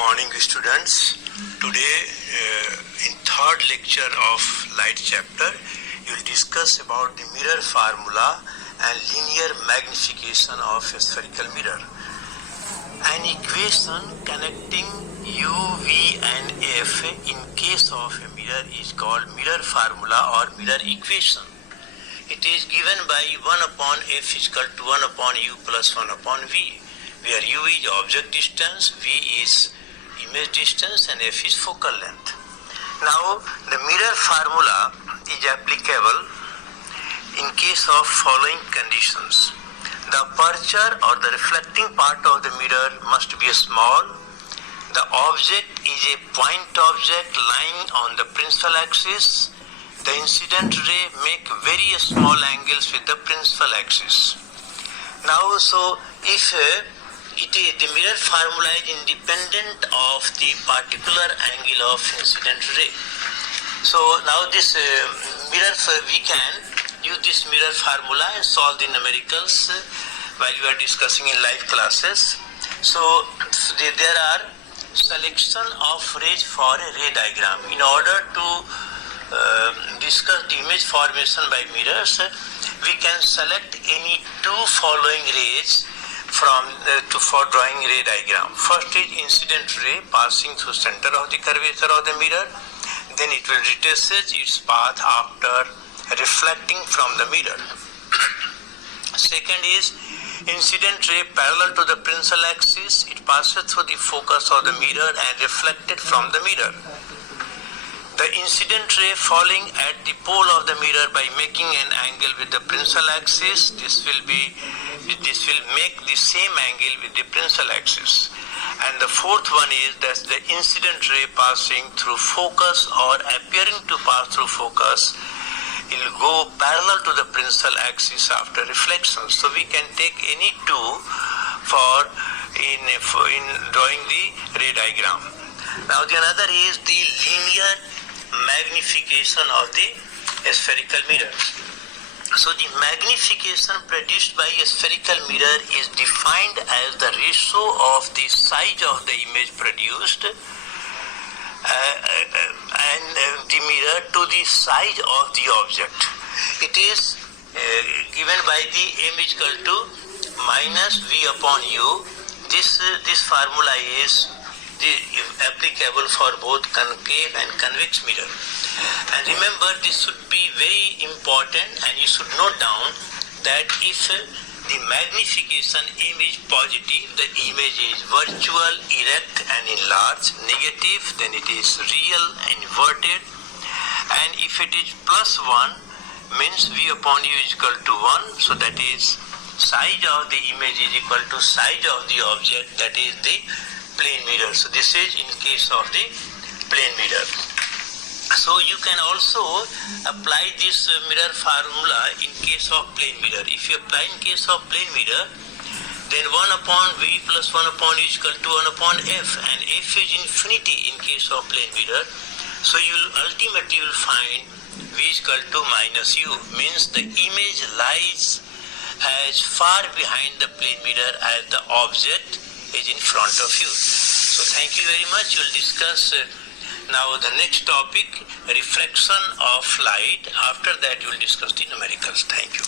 Morning students. Today in third lecture of light chapter you will discuss about the mirror formula and linear magnification of a spherical mirror. An equation connecting U, V and F in case of a mirror is called mirror formula or mirror equation. It is given by 1 upon F is equal to 1 upon U plus 1 upon V, where U is object distance, V is image distance and F is focal length. Now the mirror formula is applicable in case of following conditions. The aperture or the reflecting part of the mirror must be small. The object is a point object lying on the principal axis. The incident ray make very small angles with the principal axis. Now so if the mirror formula is independent of the particular angle of incident ray. So now this we can use this mirror formula and solve the numericals while we are discussing in live classes. So there are selection of rays for a ray diagram. In order to discuss the image formation by mirrors, we can select any two following rays for drawing ray diagram. First is incident ray passing through center of the curvature of the mirror. Then it will retrace its path after reflecting from the mirror. Second is incident ray parallel to the principal axis. It passes through the focus of the mirror and reflected from the mirror. The incident ray falling at the pole of the mirror by making an angle with the principal axis, this will make the same angle with the principal axis. And the fourth one is that the incident ray passing through focus or appearing to pass through focus will go parallel to the principal axis after reflection. So we can take any two in drawing the ray diagram. Now the another is the linear magnification of the spherical mirror. So the magnification produced by a spherical mirror is defined as the ratio of the size of the image produced and the mirror to the size of the object. It is given by the m is equal to minus v upon u. This formula is applicable for both concave and convex mirror. And remember, this should be very important, and you should note down that if the magnification m is positive, the image is virtual, erect and enlarged. Negative, then it is real, inverted. And if it is plus 1, means v upon u is equal to 1, so that is size of the image is equal to size of the object, that is the plane mirror. So this is in case of the plane mirror. So you can also apply this mirror formula in case of plane mirror. If you apply in case of plane mirror, then 1 upon v plus 1 upon u is equal to 1 upon f, and f is infinity in case of plane mirror. So you will ultimately find v is equal to minus u, means the image lies as far behind the plane mirror as the object is in front of you. So thank you very much. We will discuss now the next topic, refraction of light. After that you will discuss the numericals. Thank you.